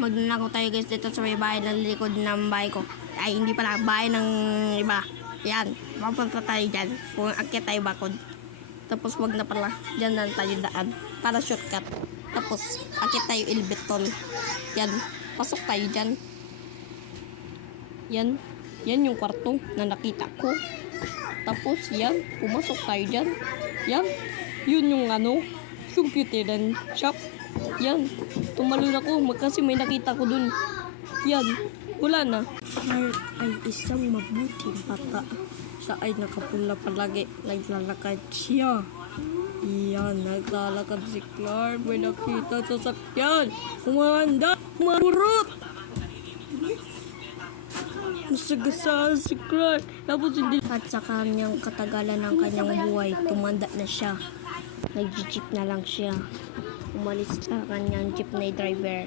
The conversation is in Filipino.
Magnanakaw tayo guys dito sa may bahay ng likod ng bahay ko. Ay, hindi pala, bahay ng iba. Yan, mapunta tayo dyan. Kung akit tayo bakod. Tapos wag na pala, dyan na tayo daan. Para shortcut. Tapos, akit tayo ilbitol. Yan, pasok tayo dyan. Yan yung kwarto na nakita ko. Tapos, yan, pumasok tayo dyan. Yan, yun yung computer and shop. Yan, tumalon ako kasi may nakita ko dun. Yan, wala na. Clark ay isang mabuting bata. Siya ay nakapula palagi. Naglalakad siya. Yan, naglalakad si Clark. May nakita sa sakyan. Kumanda, marurot. Nasagasaan si Clark. Tapos hindi. At sa kanyang katagalan ng kanyang buhay, tumanda na siya. Nag-jeep na lang siya. Umalis sa kanyang jeepney driver.